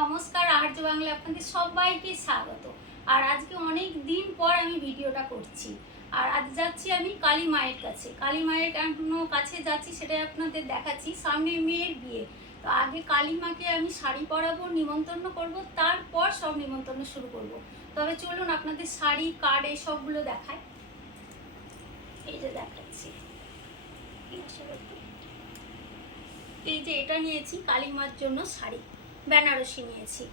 নমস্কার, আর্য বাংলা আপনাদের সবাইকে স্বাগত। আর আজকে অনেক দিন পর আমি ভিডিওটা করছি। আর আজ যাচ্ছি আমি কালী মায়ের কাছে। কালী মায়ের কাছে যাচ্ছি সেটা আপনাদের দেখাচ্ছি, সামনে মেয়ের বিয়ে। তো আগে কালী মাকে আমি শাড়ি পরাবো, নিমন্ত্রণ করব, তারপর সব নিমন্ত্রণ শুরু করব। তবে চলুন আপনাদের শাড়ি, কার্ড এসবগুলো দেখায় এই যে দেখাচ্ছি। এই যে এটা নিয়েছি কালী মার জন্য শাড়ি। বেনারসি নিয়েছি।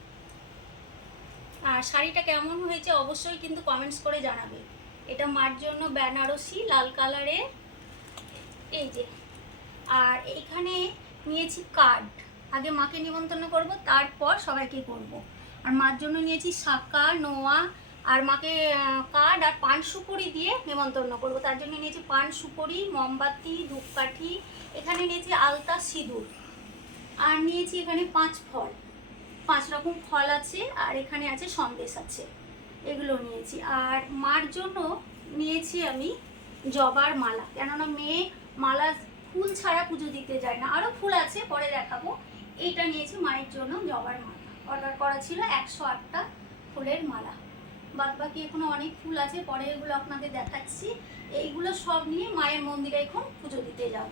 আর শাড়িটা কেমন হয়েছে অবশ্যই কিন্তু কমেন্টস করে জানাবে। এটা মার জন্য বেনারসি, লাল কালারের এই যে। আর এইখানে নিয়েছি কার্ড আগে মাকে নিমন্ত্রণ করব, তারপর সবাইকে করব। আর মার জন্য নিয়েছি শাঁকা, নোয়া, আর মাকে কার্ড আর পান সুপুরি দিয়ে নিমন্ত্রণ করব। তার জন্য নিয়েছি পান সুপুরি, মোমবাতি, ধূপকাঠি। এখানে নিয়েছি আলতা সিঁদুর। আর নিয়েছি এখানে পাঁচ ফল পাঁচ রকম ফল আছে আর এখানে আছে সন্দেশ আছে, এগুলো নিয়েছি। আর মার জন্য নিয়েছি আমি জবার মালা, কেননা মেয়ে মালা ফুল ছাড়া পুজো দিতে যায় না। আরও ফুল আছে, পরে দেখাবো। এইটা নিয়েছি মায়ের জন্য জবার মালা। অর্ডার করা ছিল একশো আটটা ফুলের মালা। বাদ বাকি এখনও অনেক ফুল আছে, পরে এগুলো আপনাদের দেখাচ্ছি। এইগুলো সব নিয়ে মায়ের মন্দিরে এখন পুজো দিতে যাব।